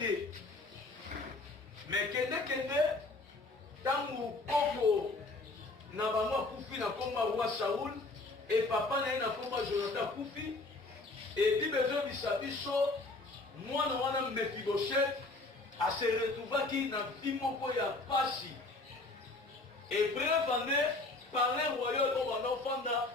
te. Mais kende tangu koko na bango kufi na komba roi Saoul et papa na na komba Jonathan kufi et dit besoin bisabiso mwana wana Mephibosheth a se retrouvé na vie moko ya pasi et bref année par les royaumes au banofanda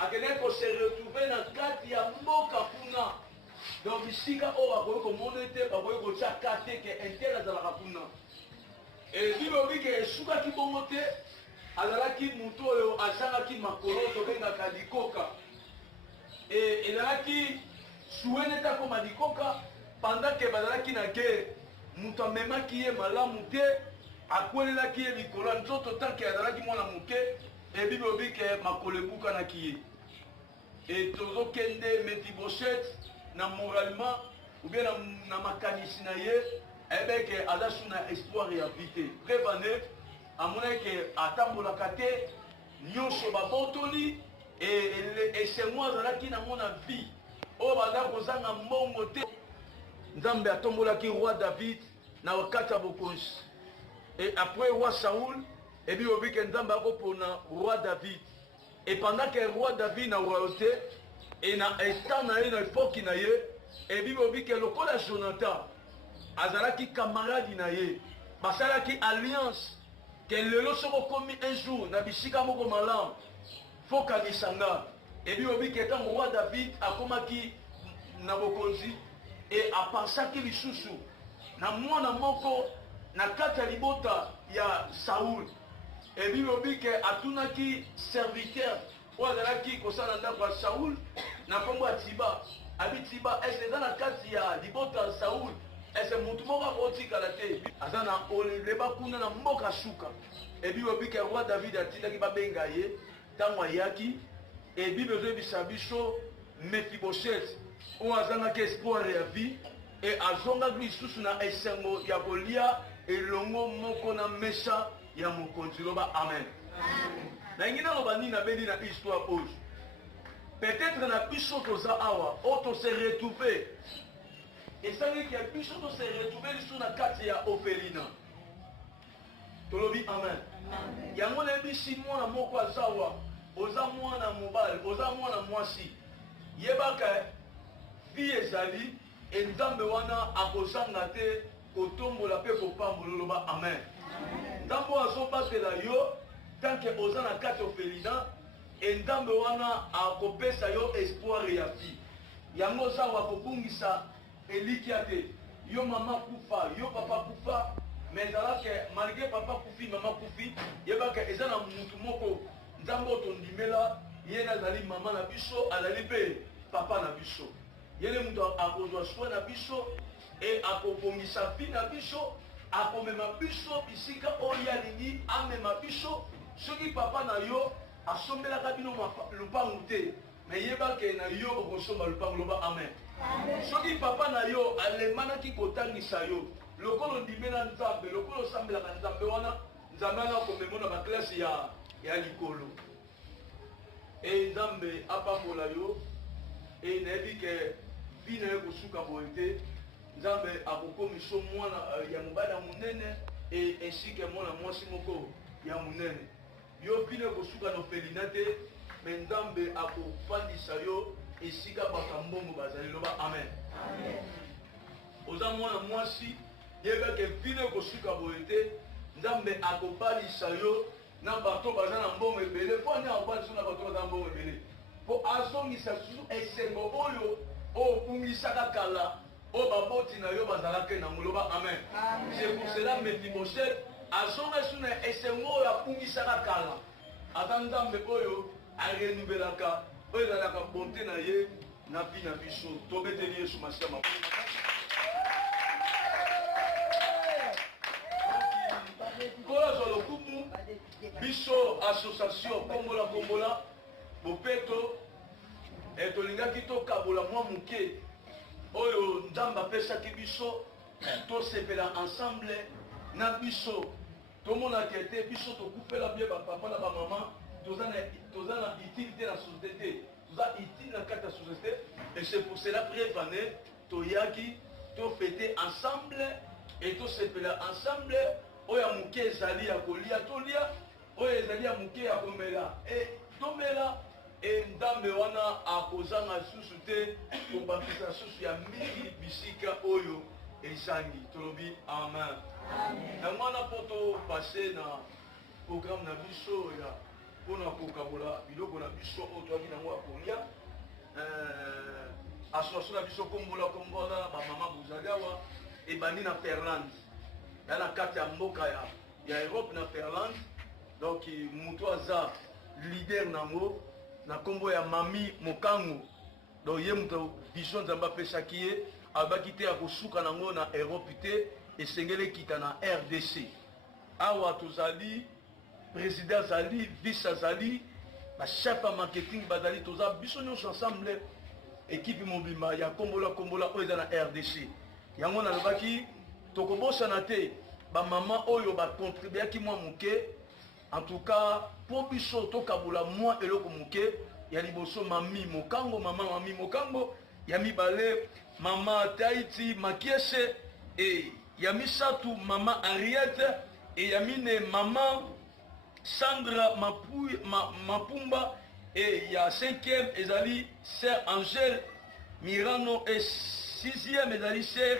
a quelqu'un ko se retrouver na kati ya mboka kuna donc ici ka o ba ko monete ba ko tia kate ke interne za la kuna et bilobi ke suka ki bongote azalaki mutu oyo azalaki makolo to benga kadikoka et elaki suene ta ko madikoka pendant que bazalaki na guerre mutu amemaki ye malamu te akwelelaki ye likolo nzoto tanke azalaki mwana muke et bilobi ke makolo ebuka na kiye et tozokende Mephibosheth na moralement ou bien na makanisi na ye ebeke alasu na espoir ya vite prévané amona ke atambolaka te nyonso babotoli et c'est moi zalaki na mona vie o banda kozanga mbongo te nzambe atombolaki roi David na wakati ya bokonzi et après roi Saoul et puis obike nzambe akopona roi David et pendant que roi David na royauté et na état na ye na époque na ye et puis obike lokola Jonathan azalaki camarade na ye basalaki alliance que lelo soko komi un jour na bisika moko malamu faut kanisanga et puis obike tant roi David akomaki na bokonzi et apensaki lisusu na mwana moko na kati ya libota ya Saoul et puis obike atunaki serviteur oyo azalaki kosala ndako ya Saoul na kombo ya Tiba abi Tiba est eza na kati ya libota ya Saoul est mutu moko akotikala te aza na oleba kuna na mboka suka et puis obike roi David atindaki babenga ye ntango ayaki et puis bezobisa biso Mephibosheth oyo azangaki espoir ya vie et azongaki lisusu na esengo ya kolia elongo moko na mesa ya mokonzi loba amen. Na ingina loba nini nabeli na histoire oyo peut-être na biso toza awa o to se retrouver esangi ya biso to se retrouver lisusu na kati ya orphelinat tolobi amen. Yango na bisi mwana moko azawa oza mwana mobile oza mwana mwasi yebaka vie ezali nzambe wana akozanga te kotombola mpe kopambola loba amen. Nzambe azobatela yo tanke oza na kati orphelinat nzambe wana akopesa yo espoir ya vie yango ozawa kobungisa elikia te yo mama kufa yo papa kufa mais ezalake malgré papa kufi mama kufi yebaka eza na mutu moko nzambe otondimela ye nazali mama na biso azali mpe papa na biso yele mutu akozwa soin na biso et akobongisa vie na biso akomema biso bisika oyo alingi amema biso soki papa na yo asombelaka bino lupangu te mais yebake na yo okosomba lupangu loba amen. Soki papa na yo alemanaki kotangisa yo lokolo ndimela nzambe lokolo osambelaka nzambe wana nzambe wana akomemona baklase ya likolo et nzambe apambola yo et nayebi ke vi na ye kosuka boye te nzambe akokomisa mwana ya mobali ya monene et ainsi ke mwana mwasi moko ya monene yo vi na ye kosuka na orphelinat te mais nzambe akofandisa yo esika bakambongo bazali loba amen. Oza mwana mwasi yebeke vi na ye kosuka boye te nzambe akobalisa yo na bato baza na mbongo ebele po ani akobalisa na bato baza na mbongo ebele po azongisa susu esengo oyo opungisaka kala o baboti na yo bazalaki na moloba amen. C'est pour cela Mephibosheth azonga suna esengo oyo apungisaka kala aza nzambe oyo arenouvelaka oyo ezalaka bonte na ye na vi na biso tobeteli yesu masiya makolo kola zwa lokumu biso association kombola bopeto tolingaki tokabola mwa moke oyo nzambe apesaki biso tosepela ensemble na biso tomonaki ete biso tokufela bie bapapa na bamama toza na utilité na société te toza utile na kati ya société et c'est pour cela bref année toyaki to fêter ensemble et to sepela ensemble oyo muke ezali ya kolia tolia oyo ezali ya muke ya komela et tomela et ndambe wana akozanga susu te kobakisa susu ya mingi bisika oyo ezangi tolobi amen. Yango wana po topase na programme na biso ya mpona kokabola biloko na biso oyo toyaki nango ya kolia association na biso kombola bamama bozali awa ebandi na Finlande ya na kati ya mboka ya Europe na Finlande. Donc mutu aza leader nango na kombo ya Mami Mokango. Donc ye mutu vision nzambe apesaki ye abaki te ya kosuka nango na Europe te esengeli kita na RDC. Awa tozali président azali, vice azali, ba chef ya marketing bazali, toza biso nyonso ensemble équipe mobima ya kombola oyo eza na RDC. Yango nalobaki tokobosana te ba mama oyo ba contribuaki mwa muke. En tout cas po biso tokabola mwa eloko muke ya liboso Mami Mokango, mama Mami Mokango, ya mibale mama Taiti Makiese, et ya misatu mama Ariette, et ya mine mama Sandra Mapumba, et il y a 5e ezali sœur Angèle Mirano, et 6e ezali sœur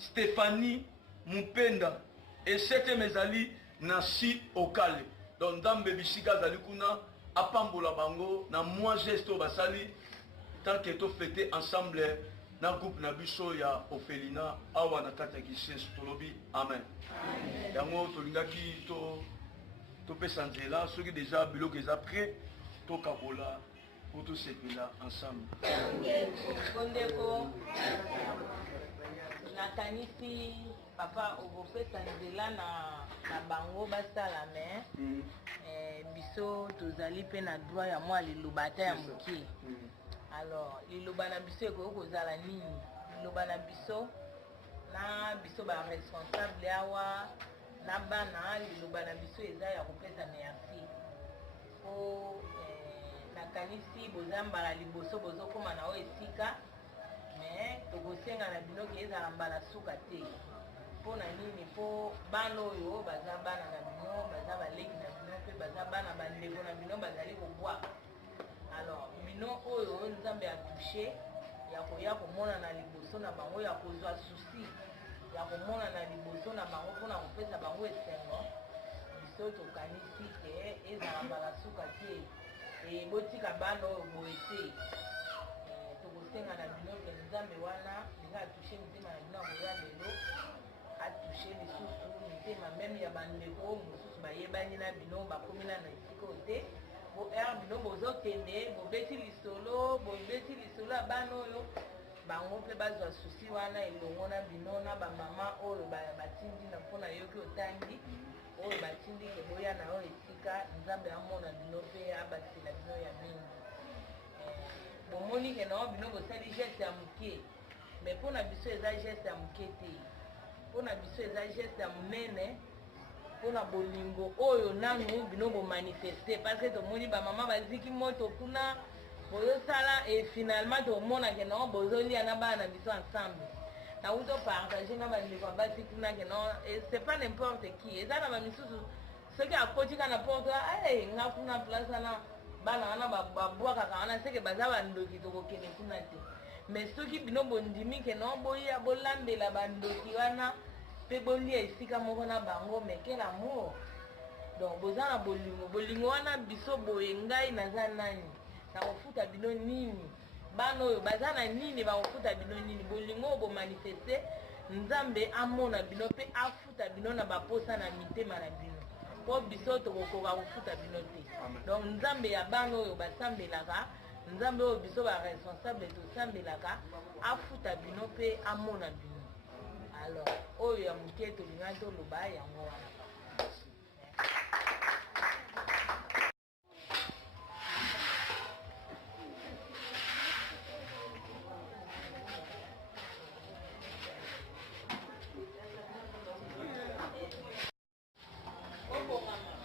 Stéphanie Mupenda, et 7e ezali Nasi Okale. Donc ndambe bisika ezali kuna apambola bango na moi geste basali tant que to fêter ensemble na groupe na biso ya Ophelina awa na kata Kisese tolobi amen. Yango tolingaki to pesa nzela soki déjà biloko eza prêt to kabola pour tout sepela ensemble. Kondeko nakanisi papa okopesa nzela na bango basala me biso tozali pe na droit ya mwa liloba ata ya moke. Alors liloba na biso ekoki kozala nini? Liloba na biso ba responsable awa na bana, liloba na biso eza ya kopesa merci po nakanisi bozambala liboso bozokoma na oyo esika me tokosenga na binoki ezala mbala suka te. Po na nini? Po bana oyo baza bana na bino, baza baleki na bino, pe baza bana bandeko na bino bazali kobwaka. Alors bino oyo nzambe ya touche ya koya komona na liboso na bango, ya kozwa susi ya komona na liboso na bango mpona kopesa bango esengo, biso tokanisi ke ezala mbala suka te botika bana oyo boye te. Tokosenga na bino ke nzambe wana linga atushe mitema na bino akoya lelo atouché lisusu mitema meme ya bandeko mosusu bayebani na bino bakomi na esika te bo er bino bozokende bobeti lisolo ya bana oyo bango mpe bazwa susi wana elongo na bino na bamama oyo batindi na mpona yoki otangi oyo batindi ke boya na oyo esika nzambe amona bino mpe abasila bino ya mingi. Bomoni ke nao bino bosali geste ya moke me mpona biso eza geste ya moke te. Mpona biso eza geste ya monene mpona bolingo oyo nanu bino bomanifeste, parce que tomoni bamama baziki moto kuna bozosala et finalement tomona ke nao bozolia na bana na biso ensemble na uto partage na bandeko ya basi kuna ke nao c'est pas n'importe qui eza na bamisusu soki akotika na porte nga kuna place wana bana wana babwakaka wana seke baza bandoki tokokende kuna te. Mais soki bino bondimi ke no boya bolandela bandoki wana pe bolia esika moko na bango meke l'amour. Donc boza na bolingo wana biso boye ngai naza nani na kofuta bino nini, bana oyo baza na nini bakofuta bino nini, bolingo bo manifeste nzambe amona bino pe afuta bino na baposa na mitema na bino po biso tokokoka kofuta bino te. Donc nzambe ya bana oyo basambelaka, nzambe oyo biso ba responsable tosambelaka afuta bino pe amona bino. Alors oyo ya moke tolinga toloba yango wana.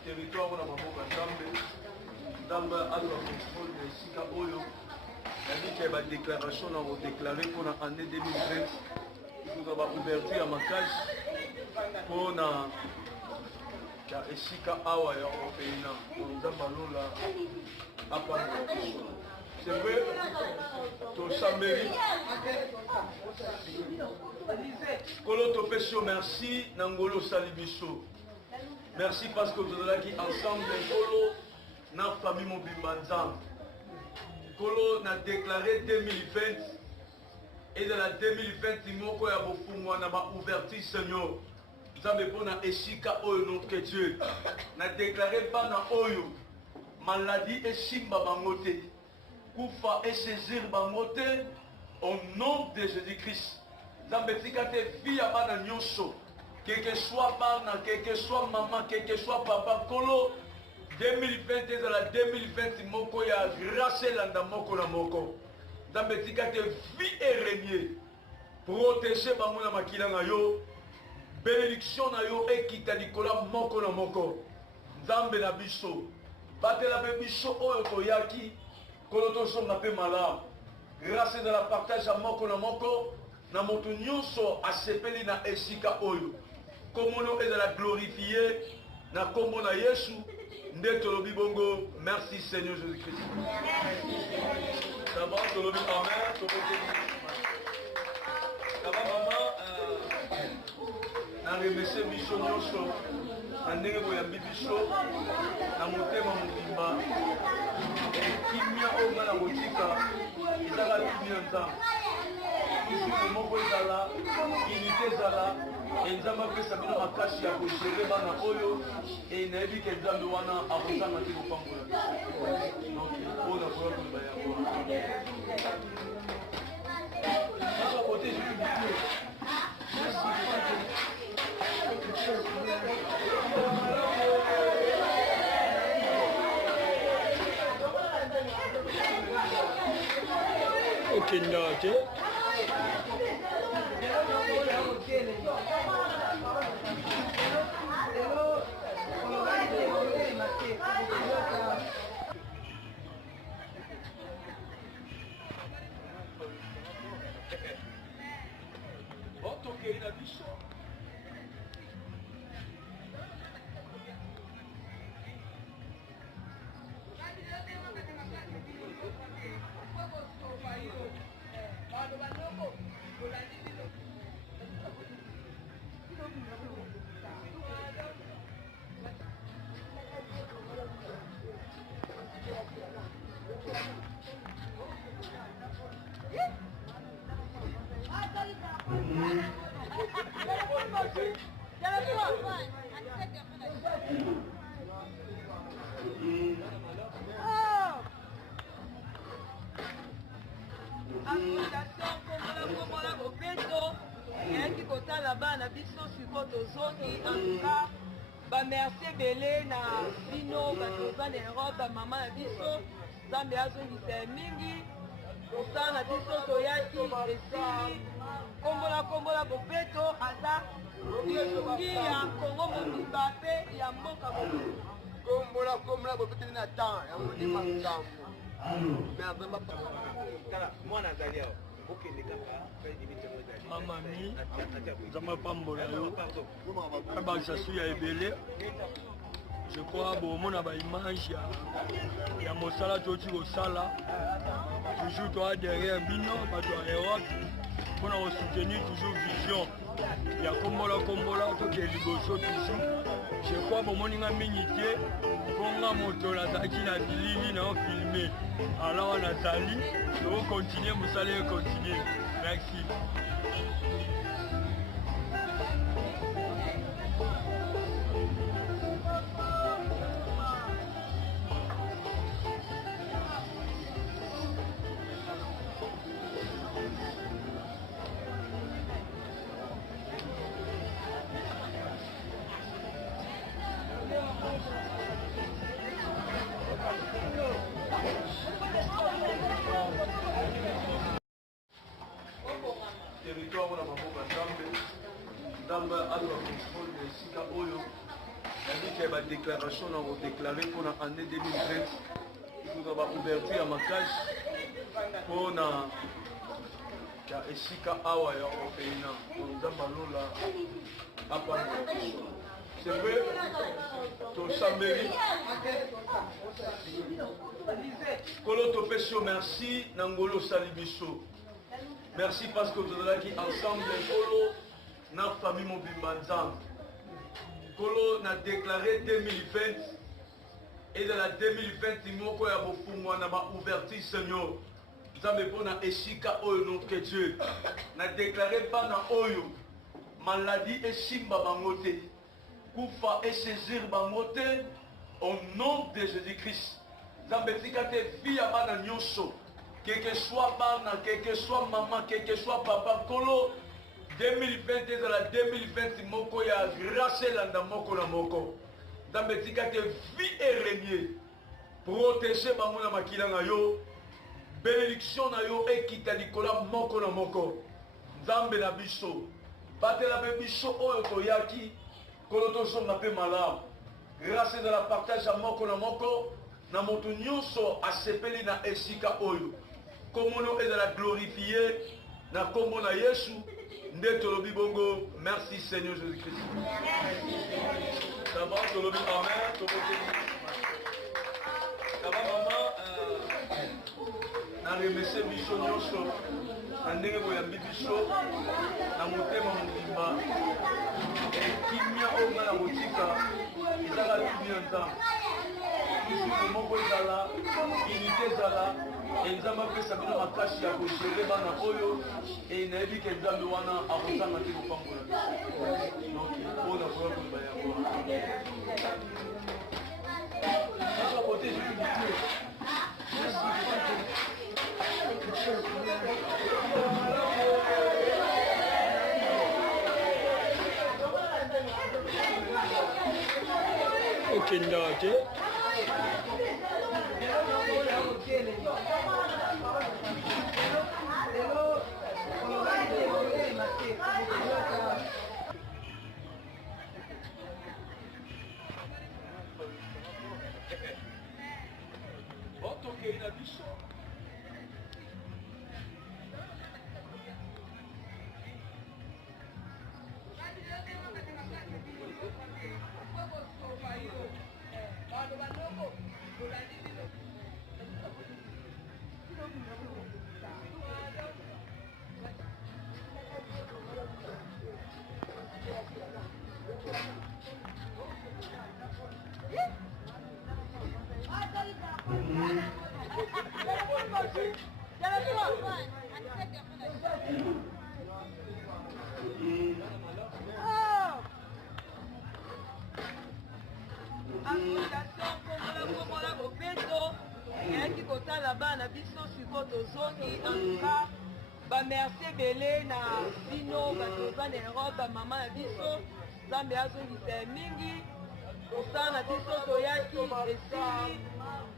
Territoire na maboka Nzambe azwa contrôle ya esika oyo yandiki ya badéclaration na kodéclare mpona année 2020 kozala ouverture ya makasi mpona ya esika awa ya opéina nzambe alola apambola biso. C'est vrai, tosambeli kolo topesi yo merci na ngolo osali biso. Merci parce que tozalaki ensemble kolo na famille mobimba nzambe. Kolo na déclaré 2020 et de la 2020 moko ya bofungwa na ba ouverture Seigneur. Nzambe mpona esika oyo notre Dieu. Na déclaré bana oyo maladie esimba bango te. Kufa et saisir bango te au nom de Jésus-Christ. Nzambe tika te vie ya bana nyonso. Quel que soit bana, quel que soit maman, quel que soit papa, kolo 2020 et de la 2020 moko ya grâce landa moko na moko. Nzambe tika te vie et régner. Protéger bango na makila na yo. Bénédiction na yo ekita likola moko na moko. Nzambe na biso. Batela be biso oyo toyaki. Kolo tozonga pe malamu. Grâce de la partage à moko na moko. Na moto nyonso asepeli na esika oyo. Komono et de la glorifier. Na kombo na Yesu. Nde tolobi bongo. Merci Seigneur Jésus-Christ. Ça va, tolobi amen. Ça va maman. Na remercier biso nyonso. Na ndenge boyambi biso. Na motema mobimba. Kimia oyo na kotika. Ezala kimia nzambe. Isuku moko ezala. Unité ezala. Nzambe apesa bino makasi ya kogere bana oyo. Nayebi ke nzambe wana akosanga te kopambola biso. Donc oyo nakoya koloba yango. Naza kote okenda te otokeli na biso. Merci belé na bino batoza na Europe mama na biso Nzambe azongisa mingi osana biso toyaki esili kombola bopeto aza lisungi ya Kongo mobimba pe ya mboka kombola bopeto na temps ya modima nzambo tala mwana azali awa okende kaka mamami nzambe apambola yo basasu ya ebele. Je crois bomona baimage ya mosala toti kosala toujours toa derrière bino bato ya Europe mpona kosoutenir toujours vision ya kombola toke liboso toujours. Je crois bomoninga mingi te mponga moto nazalaki na bilili na ofilme alawa nazali tokokontinue mosala ekontinue. Merci. Territoire na maboko Nzambe azwa contrôle ya esika oyo yabiki ba déclaration na kodéclare mpona année 2020 ikoza ba ouverture ya makasi mpona ya esika awa ya orphelinat nzambe alola apana c'est vrai tosambeli kolo topesi yo merci na ngolo osali biso merci parce que tozalaki ensemble kolo na famille mobimba nzambe kolo na déclaré 2020 ezala 2020 moko ya bofungwa na baouverture seigneur nzambe mpo na esika oyo noke dieu na déclaré bana oyo maladie esimba bango te kufa esaisir bango te au nom de Jésus-Christ nzambe tika te vi ya bana nyonso quel que soit bana quel que soit maman quel que soit papa kolo 2020 ezala 2020 moko ya grâce elanda moko na moko nzambe tika te vie erenie protéger bango na makila na yo bénédiction na yo ekita likola moko na moko nzambe na biso batela mpe biso oyo toyaki kolo tozonga mpe malamu grâce de la partage ya moko na moko na moto nyonso asepeli na esika oyo komono ezala glorifie na kombo na yesu nde tolobi bongo merci seigneur jésus-christ sava tolobi amen toboteli sava mama na remercie biso nyonso na ndenge boyambi biso na motema mobimba ekimia oyo nga na kotika ezaka kimia nzambe lisuku moko ezala unité ezala nzambe apesa bino makasi ya kogere bana oyo nayebi ke nzambe wana akozanga te kopambola biso mpona koya koloba yango akote okenda te otokei na biso merci ebele na bino bato bana Europe mama na biso nzambe azongisa mingi kosala na biso toyaki esili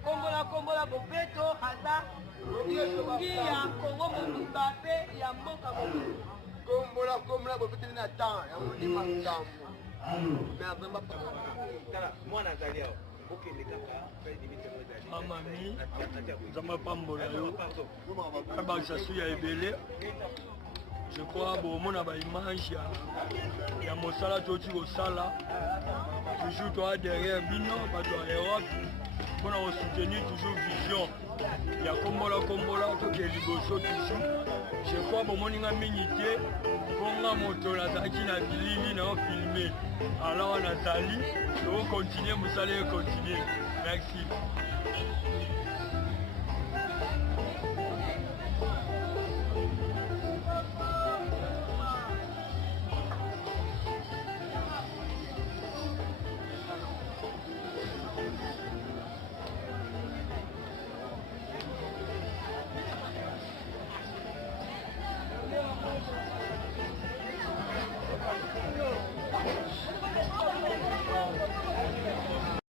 kombola bopeto aza lisungi ya kongo mobimba mpe ya mboka mobimba kombola bopeto na temps ya molima nzambe tala mwana azali awa mamami nzambe apambola yo na basasu ya ebele je crois bomona baimage ya mosala toti kosala toujours toa derrière bino bato ya Europe mpona kosoutenir toujours vision ya kombola toke liboso toujours je crois bomoninga mingi te mponga moto nazalaki na bilili na ofilme alawa nazali tokokontinue mosala ekontinue merci